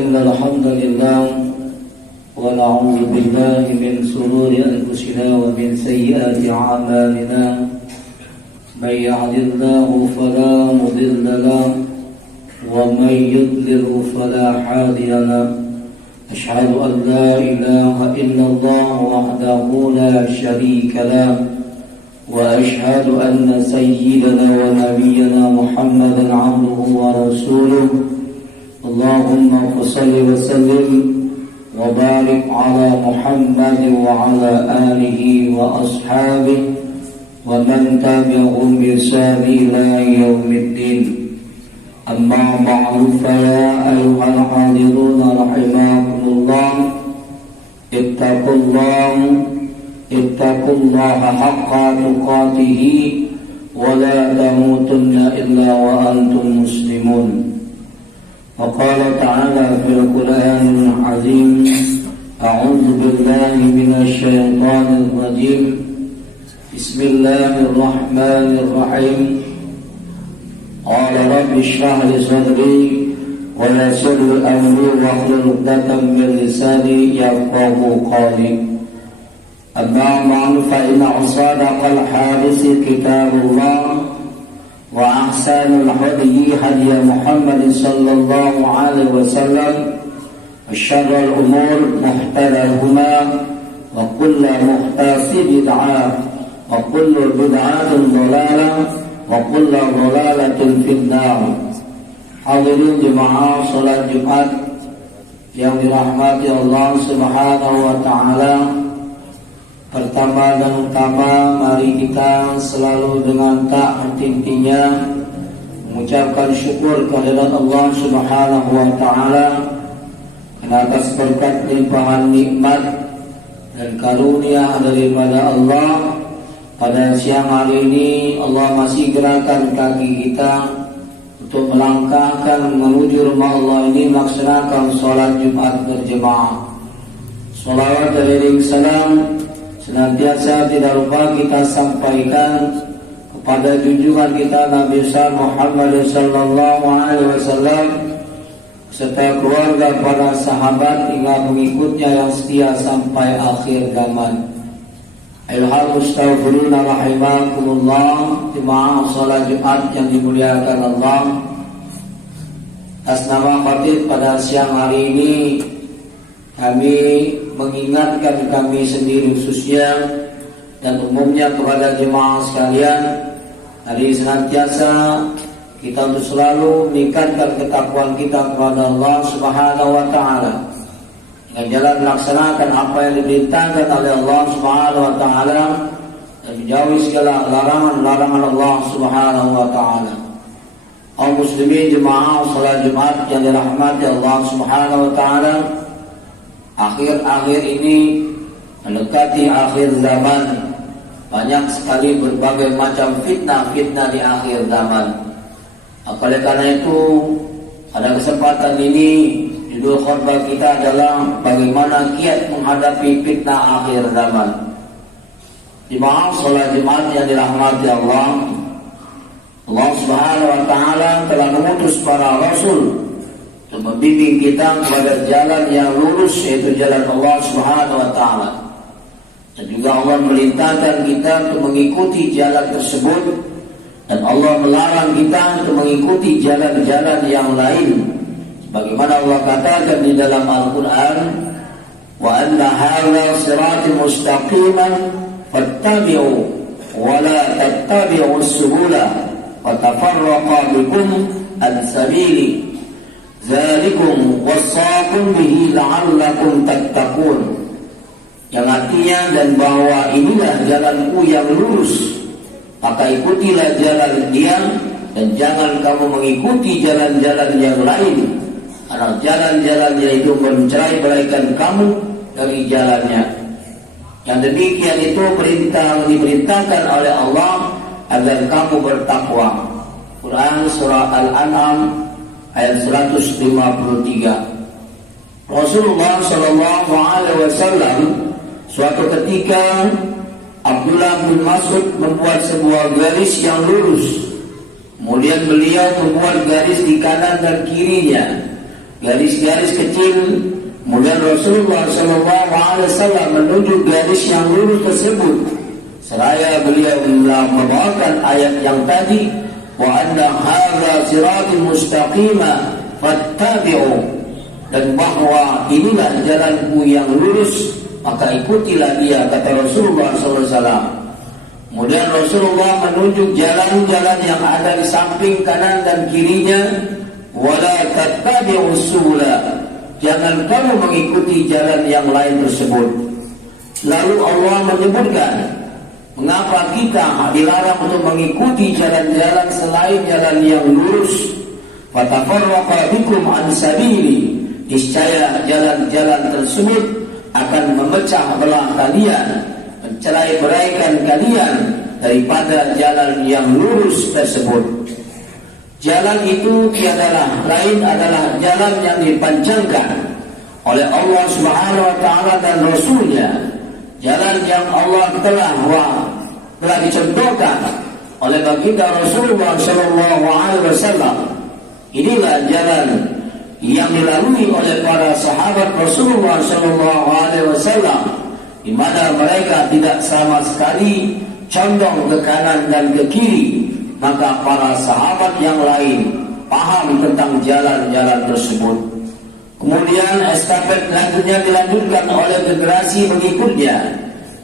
إن الحمد لله ونعوذ بالله من شرور أنفسنا ومن سيئات أعمالنا من يهد الله فلا مضل له ومن يضلل فلا هادي له أشهد أن لا إله إلا الله وحده لا شريك له وأشهد أن سيدنا ونبينا محمدا عبده ورسوله اللهم صل وسلم وبارك على محمد وعلى آله وأصحابه ومن تبعهم بإحسان إلى يوم الدين أما بعد فيا أيها الحاضرون رحمكم الله اتقوا الله حق تقاته ولا تموتن إلا وأنتم مسلمون وقال تعالى في القرآن العظيم أعوذ بالله من الشيطان الرجيم بسم الله الرحمن الرحيم قال رب اشرح لي صدري ويسر لي أمري واحلل عقدة من لساني يفقهوا قولي أما بعد فإن أصدق الحديث كتاب الله وأحسن الهدي هدي محمد صلى الله عليه وسلم وشر الأمور محدثاتها وكل محدث بدعة وكل بدعة ضلالة وكل ضلالة في النار. Hadirin jemaah salat Jumat yang dirahmati Allah Subhanahu wa taala. Pertama dan utama, mari kita selalu dengan tak henti-hentinya mengucapkan syukur kehadirat Allah Subhanahu wa taala atas berkat limpahan nikmat dan karunia daripada Allah. Pada siang hari ini Allah masih gerakan kaki kita untuk melangkahkan menuju rumah Allah ini melaksanakan sholat Jumat berjemaah. Sholawat dan salam senantiasa tidak lupa kita sampaikan kepada junjungan kita Nabi Muhammad sallallahu alaihi wasallam serta keluarga, para sahabat hingga pengikutnya yang setia sampai akhir zaman. Ayyuhal mustaghfiruna rahimakumullah, jemaah salat Jumat yang dimuliakan Allah. Atas nama khatib pada siang hari ini kami mengingatkan kami sendiri khususnya dan umumnya kepada jemaah sekalian, hari senantiasa kita untuk selalu meningkatkan ketakwaan kita kepada Allah Subhanahu wa taala dengan jalan melaksanakan apa yang diperintahkan oleh Allah Subhanahu wa taala dan menjauhi segala larangan-larangan Allah Subhanahu wa taala. Kaum muslimin jemaah salat Jumat yang dirahmati Allah Subhanahu wa taala, akhir-akhir ini mendekati akhir zaman, banyak sekali berbagai macam fitnah-fitnah di akhir zaman. Oleh karena itu, pada kesempatan ini judul khutbah kita adalah bagaimana kiat menghadapi fitnah akhir zaman. Jemaah salat Jumat yang dirahmati Allah, Allah Subhanahu wa taala telah mengutus para rasul untuk membimbing kita kepada jalan yang lurus, yaitu jalan Allah Subhanahu wa taala. Dan juga Allah memerintahkan kita untuk mengikuti jalan tersebut, dan Allah melarang kita untuk mengikuti jalan-jalan yang lain. Sebagaimana Allah katakan di dalam Al-Qur'an, wa anna hadza sirati mustaqiman fattabi'u wa la tattabi'us subula fatafarraqa bikum an sabili Zalikum wassakum bihi la'allakum tattaqun, yang artinya dan bahwa inilah jalanku yang lurus, maka ikutilah jalan dia dan jangan kamu mengikuti jalan-jalan yang lain, karena jalan-jalannya itu mencerai-beraikan kamu dari jalannya. Yang demikian itu diperintahkan oleh Allah agar kamu bertakwa. Quran surah Al-An'am ayat 153. Rasulullah sallallahu alaihi wasallam suatu ketika Abdullah bin Mas'ud membuat sebuah garis yang lurus. Kemudian beliau membuat garis di kanan dan kirinya. garis-garis kecil. Kemudian Rasulullah SAW menunjuk garis yang lurus tersebut, seraya beliau membawakan ayat yang tadi, wa anna hadza siratal mustaqima fattabi'u, dan bahwa inilah jalanku yang lurus, maka ikutilah dia, kata Rasulullah SAW. Kemudian Rasulullah menunjuk jalan-jalan yang ada di samping kanan dan kirinya, wala tattabi'us subula, jangan kamu mengikuti jalan yang lain tersebut. Lalu Allah menyebutkan mengapa kita dilarang untuk mengikuti jalan-jalan selain jalan yang lurus. Fatafarraqa bikum an sabili, niscaya jalan-jalan tersebut akan memecah belah kalian, mencerai-beraikan kalian daripada jalan yang lurus tersebut. Jalan itu tiadalah lain adalah jalan yang dipanjangkan oleh Allah Subhanahu wa taala dan Rasulnya. Jalan yang Allah telah dicontohkan oleh baginda Rasulullah sallallahu alaihi wasallam. Inilah jalan yang dilalui oleh para sahabat Rasulullah sallallahu alaihi wasallam, di mana mereka tidak sama sekali condong ke kanan dan ke kiri. Maka para sahabat yang lain paham tentang jalan-jalan tersebut. Kemudian estafet selanjutnya dilanjutkan oleh generasi berikutnya.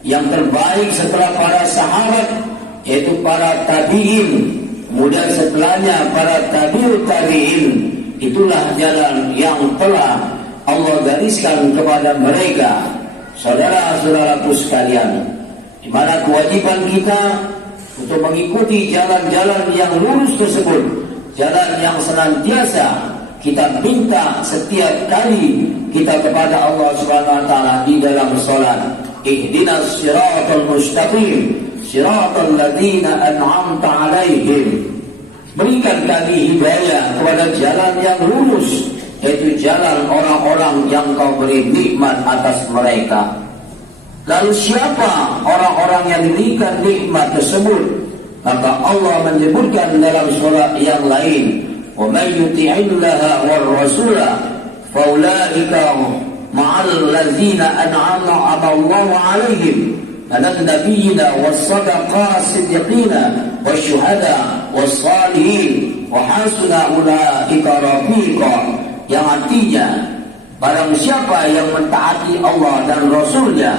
Yang terbaik setelah para sahabat yaitu para tabi'in. Kemudian setelahnya para tabi'ut tabi'in. Itulah jalan yang telah Allah gariskan kepada mereka, saudara-saudaraku sekalian, di mana kewajiban kita untuk mengikuti jalan-jalan yang lurus tersebut, jalan yang senantiasa kita minta setiap kali kita kepada Allah Subhanahu wa taala di dalam salat. Ihdinas siratal mustaqim, siratal ladzina an'amta 'alaihim. Berikan kami hidayah kepada jalan yang lurus, yaitu jalan orang-orang yang Kau beri nikmat atas mereka. Lalu siapa orang-orang yang diberikan nikmat tersebut? Maka Allah menyebutkan dalam surah yang lain, wa may yuti'illaha war rasula faulaika ma'al ladzina an'ama Allahu 'alaihim minan nabiyina was-shadiqina siddiqina wasyuhada was-salihin wa hasuna ulaika rafiqa, yang artinya barang siapa yang mentaati Allah dan Rasulnya,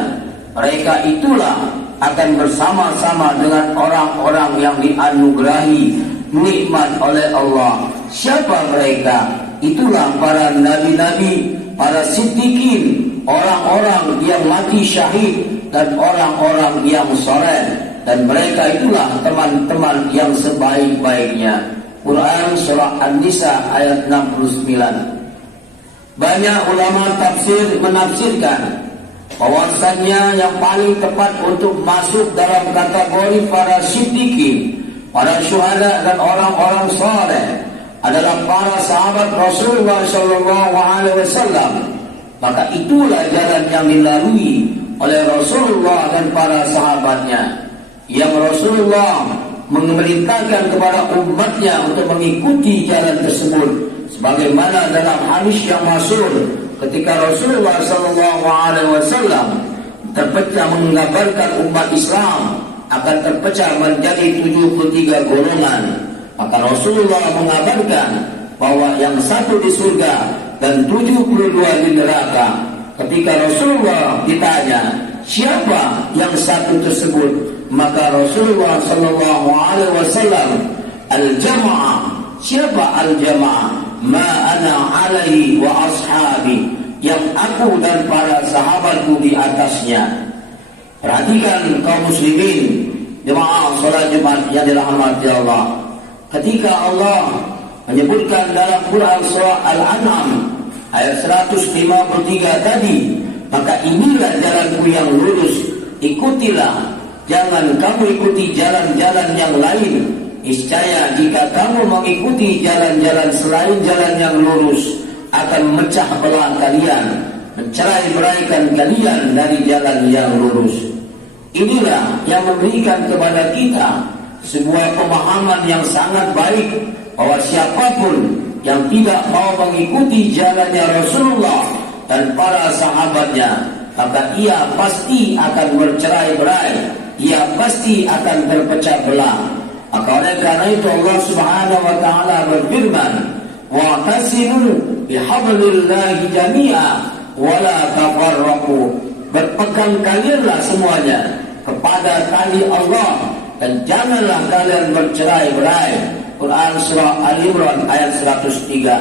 mereka itulah akan bersama-sama dengan orang-orang yang dianugerahi nikmat oleh Allah. Siapa mereka? Itulah para nabi-nabi, para siddiqin, orang-orang yang mati syahid, dan orang-orang yang saleh. Dan mereka itulah teman-teman yang sebaik-baiknya. Quran Surah An-Nisa ayat 69. Banyak ulama tafsir menafsirkan bahwasannya yang paling tepat untuk masuk dalam kategori para siddiqin, para syuhada dan orang-orang saleh adalah para sahabat Rasulullah SAW. Maka itulah jalan yang dilalui oleh Rasulullah dan para sahabatnya, yang Rasulullah memerintahkan kepada umatnya untuk mengikuti jalan tersebut, sebagaimana dalam hadis yang masyhur ketika Rasulullah SAW terpecah, mengabarkan umat Islam akan terpecah menjadi 73 golongan. Maka Rasulullah mengabarkan bahwa yang satu di surga dan 72 di neraka. Ketika Rasulullah ditanya siapa yang satu tersebut, maka Rasulullah SAW, al-jamaah. Siapa al-jamaah? Ma ana alaihi wa ashabi, yang aku dan para sahabatku di atasnya. Perhatikan kaum muslimin, jemaah salat Jumat yang dirahmati Allah. Ketika Allah menyebutkan dalam Quran surah Al-An'am ayat 153 tadi, maka inilah jalanku yang lurus, ikutilah, jangan kamu ikuti jalan-jalan yang lain. Niscaya jika kamu mengikuti jalan-jalan selain jalan yang lurus, akan memecah belah kalian, mencerai-beraikan kalian dari jalan yang lurus. Inilah yang memberikan kepada kita sebuah pemahaman yang sangat baik, bahwa siapapun yang tidak mau mengikuti jalannya Rasulullah dan para sahabatnya, maka ia pasti akan bercerai-berai, ia pasti akan terpecah belah. Maka oleh karena itu Allah Subhanahu wa taala berfirman, "Wa'tasimu bihablillahi jami'a wa la tafarraqu." Berpegang kalianlah semuanya kepada tali Allah dan janganlah kalian bercerai-berai. Quran surah Al-Imran ayat 103.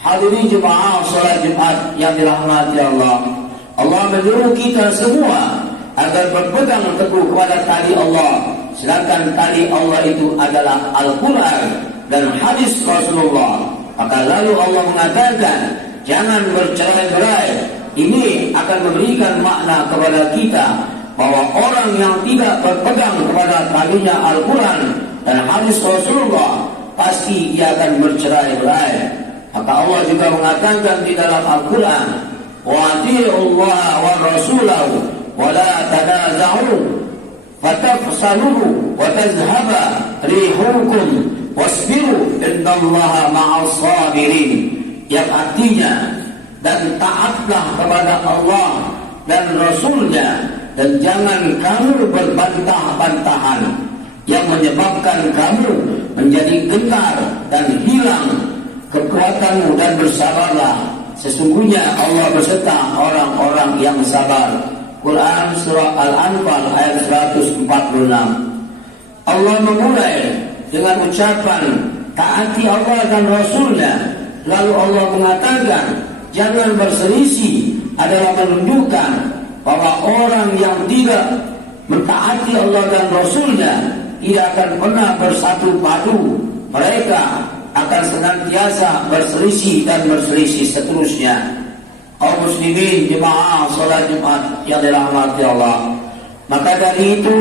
Hadirin jemaah salat Jumat yang dirahmati Allah. Allah menyuruh kita semua agar berpegang teguh kepada tali Allah. Sedangkan tali Allah itu adalah Al-Quran dan hadis Rasulullah. Maka lalu Allah mengatakan, jangan bercerai-berai. Ini akan memberikan makna kepada kita bahwa orang yang tidak berpegang kepada talinya Al-Quran dan hadis Rasulullah, pasti ia akan bercerai-berai. Maka Allah juga mengatakan di dalam Al-Quran, wa ati'ullaha wa rasulahu wa la tanaza'u fatafsaluhu wa tazhaba rihukum wasbiru innallaha ma'as sabirin. Yang artinya, dan taatlah kepada Allah dan Rasulnya, dan jangan kamu berbantah-bantahan yang menyebabkan kamu menjadi gentar dan hilang kekuatanmu, dan bersabarlah, sesungguhnya Allah beserta orang-orang yang sabar. Quran surah Al-Anfal ayat 146. Allah memulai dengan ucapan taati Allah dan Rasulnya. Lalu Allah mengatakan jangan berselisih, adalah menunjukkan bahwa orang yang tidak mentaati Allah dan Rasulnya tidak akan pernah bersatu padu. Mereka akan senantiasa berselisih dan berselisih seterusnya. Kaum muslimin jemaah salat Jumat yang dirahmati Allah. Maka dari itu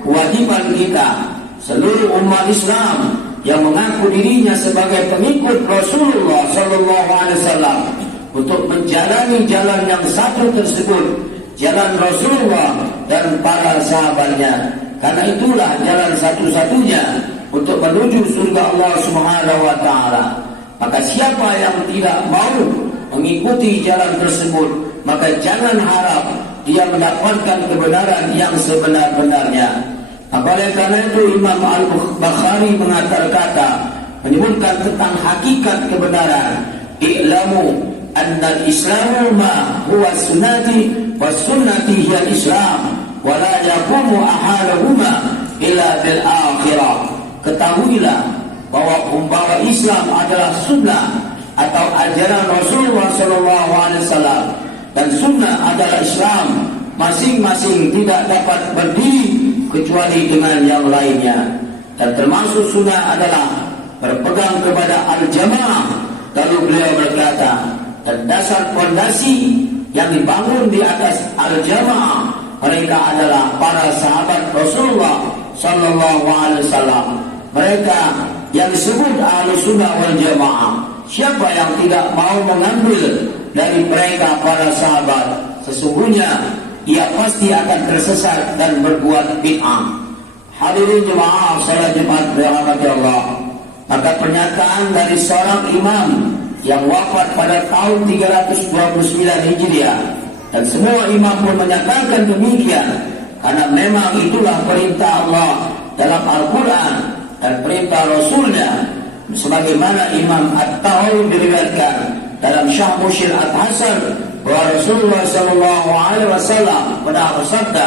kewajiban kita seluruh umat Islam yang mengaku dirinya sebagai pengikut Rasulullah sallallahu alaihi wasallam untuk menjalani jalan yang satu tersebut, jalan Rasulullah dan para sahabatnya. Karena itulah jalan satu-satunya untuk menuju surga Allah Subhanahu wa taala. Maka siapa yang tidak mau mengikuti jalan tersebut, maka jangan harap dia mendapatkan kebenaran yang sebenar-benarnya. Oleh karena itu Imam Al-Bukhari mengatakan, menyebutkan tentang hakikat kebenaran, i'lamu anna al-islamu ma huwa sunnati wa sunnati hiya al-islam wa la yaqumu ahaduhuma illa bil akhirah. Ketahuilah bahwa membawa Islam adalah sunnah atau ajaran Rasulullah SAW, dan sunnah adalah Islam. Masing-masing tidak dapat berdiri kecuali dengan yang lainnya. Dan termasuk sunnah adalah berpegang kepada al-jamaah. Lalu beliau berkata, dan dasar fondasi yang dibangun di atas al-jamaah mereka adalah para sahabat Rasulullah SAW. Mereka yang disebut Ahlus Sunnah wal Jamaah. Siapa yang tidak mau mengambil dari mereka para sahabat, sesungguhnya ia pasti akan tersesat dan berbuat bid'ah. Hadirin jemaah salat Jumat dirahmati Allah. Maka pernyataan dari seorang imam yang wafat pada tahun 329 Hijriah, dan semua imam pun menyatakan demikian, karena memang itulah perintah Allah dalam Al-Quran dan perintah Rasulnya, sebagaimana Imam At-Tahawi diriwayatkan dalam Syah Mushir At-Hasan bahwa Rasulullah SAW pernah bersabda,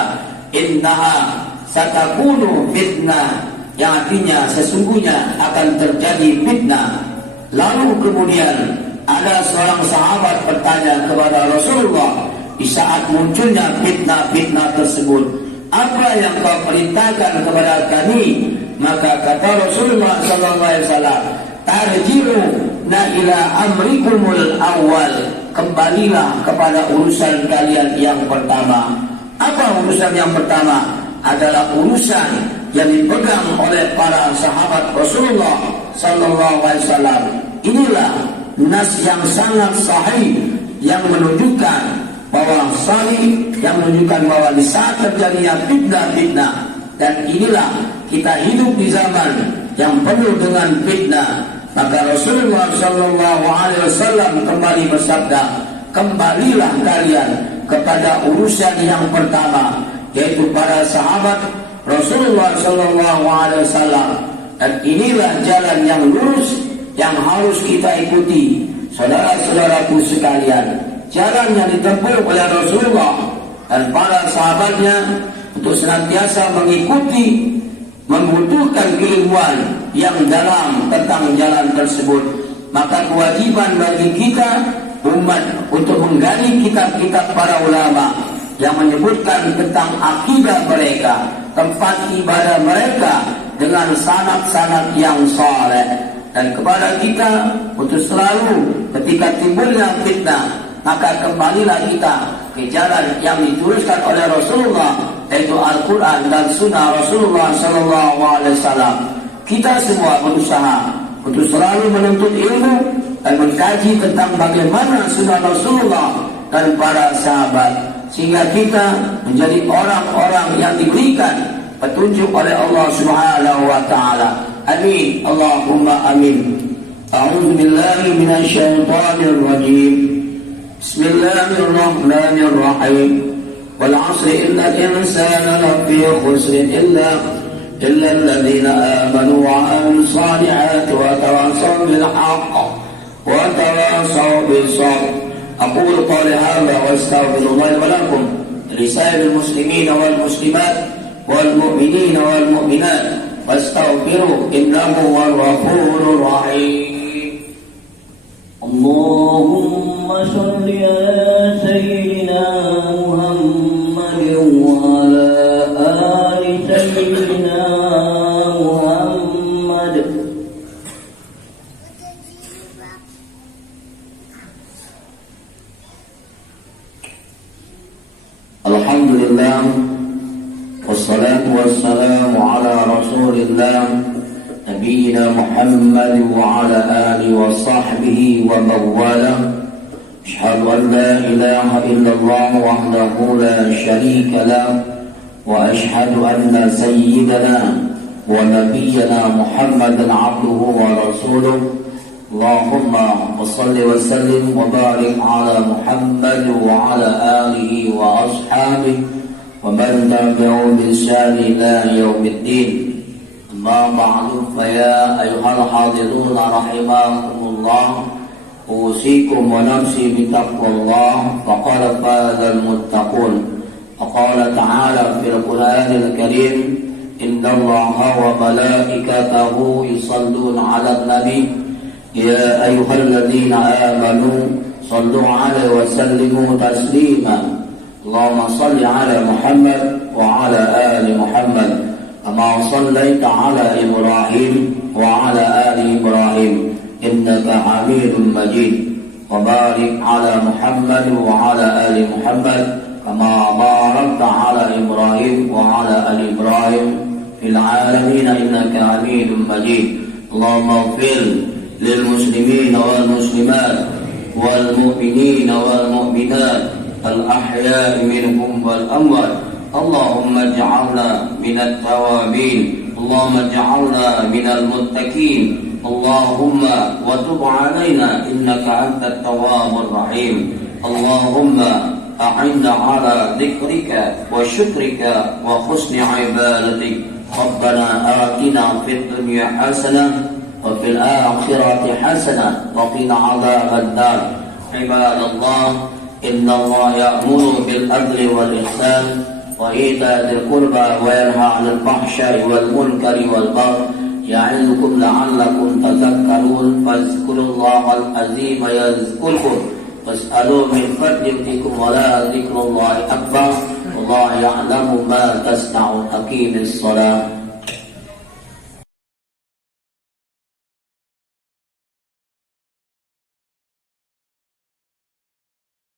innaha satakunu fitnah, yang artinya sesungguhnya akan terjadi fitnah. Lalu kemudian ada seorang sahabat bertanya kepada Rasulullah di saat munculnya fitnah-fitnah tersebut, apa yang kau perintahkan kepada kami? Maka kata Rasulullah SAW, tarji'u na ila amrikumul awal, kembalilah kepada urusan kalian yang pertama. Apa urusan yang pertama? Adalah urusan yang dipegang oleh para sahabat Rasulullah SAW. Inilah nas yang sangat sahih yang menunjukkan bahwa yang menunjukkan bahwa di saat terjadinya fitnah-fitnah, dan inilah kita hidup di zaman yang penuh dengan fitnah, Maka Rasulullah Shallallahu Alaihi Wasallam kembali bersabda, kembalilah kalian kepada urusan yang pertama, yaitu para sahabat Rasulullah Shallallahu Alaihi Wasallam. Dan inilah jalan yang lurus yang harus kita ikuti, saudara-saudaraku sekalian. Jalan yang ditempuh oleh Rasulullah dan para sahabatnya untuk senantiasa mengikuti, membutuhkan keilmuan yang dalam tentang jalan tersebut. Maka kewajiban bagi kita umat untuk menggali kitab-kitab para ulama yang menyebutkan tentang akidah mereka, tempat ibadah mereka dengan sanad-sanad yang saleh. Dan kepada kita untuk selalu ketika timbulnya fitnah, maka kembalilah kita ke jalan yang dituliskan oleh Rasulullah, yaitu Al-Quran dan Sunnah Rasulullah Sallallahu Alaihi Wasallam. Kita semua berusaha untuk selalu menuntut ilmu dan mengkaji tentang bagaimana Sunnah Rasulullah dan para sahabat, sehingga kita menjadi orang-orang yang diberikan petunjuk oleh Allah Subhanahu Wa Taala. Amin. Allahumma amin. A'udzu billahi minasy syaithanir rajim. Bismillahirrahmanirrahim. Wal 'asri innal insana lafi khusr illa alladhina amanu wa 'amilus salihati wa tawassaw bil haqq wa tawassaw bis sabr. Aqulu qawli hadha wa astaghfirullaha wa lakum lisa'iril muslimina wal muslimat wal mu'minina wal mu'minat fastaghfiruhu innahu huwal ghafurur rahim. Allahumma shalli ala sayyidina Muhammadin wa ala ali sayyidina Muhammad. Alhamdulillah, wassalatu wassalamu ala rasulillah Nabiyyina Muhammad wa ala alihi wa sahbihi wa mawala. Ashhadu an la ilaha illallah wahdahu la sharika lah wa ashhadu anna sayyidana wa nabiyyana Muhammadan abduhu wa rasuluh. Allahumma salli wa sallim wa barik ala Muhammad wa ala alihi wa ashabihi wa man tabi'ahum bi ihsan ila yaumiddin. Amma ba'du, fa ya ayyuhal hadirun rahimakumullah, usikum wa nafsi bi taqwallah, faqad fazal muttaqun. Faqala ta'ala fil Qur'anil Karim, innallaha wa malaikatahu yusalluna 'alan nabi ya ayyuhalladzina amanu sallu 'alaihi wa sallimu taslima. Allahumma salli 'ala Muhammad wa 'ala ali Muhammad kama shallaita 'ala Ibrahim wa 'ala ali Ibrahim innaka Hamidum Majid. Wa barik 'ala Muhammad wa 'ala ali Muhammad kama barakta 'ala Ibrahim wa 'ala ali Ibrahim fil 'alamin innaka Hamidum Majid. Allahumma ighfir للمسلمين والمسلمات والمؤمنين والمؤمنات الأحياء منهم والأموات. اللهم اجعلنا من التوابين، اللهم اجعلنا من المتقين، اللهم وتب علينا إنك أنت التواب الرحيم. اللهم أعنا على ذكرك وشكرك وحسن عبادتك. ربنا آتنا في الدنيا حسنة وفي الآخرة حسنة وقنا عذاب النار. عباد الله، إن الله يأمر بالعدل والإحسان وإيتاء ذي القربى وينهى عن الفحشاء والمنكر والبغي يعظكم لعلكم تذكرون. فاذكروا الله العظيم يذكركم واسألوا من فضله يؤتكم ولا ذكر الله أكبر والله يعلم ما تصنعون. أقيموا الصلاة.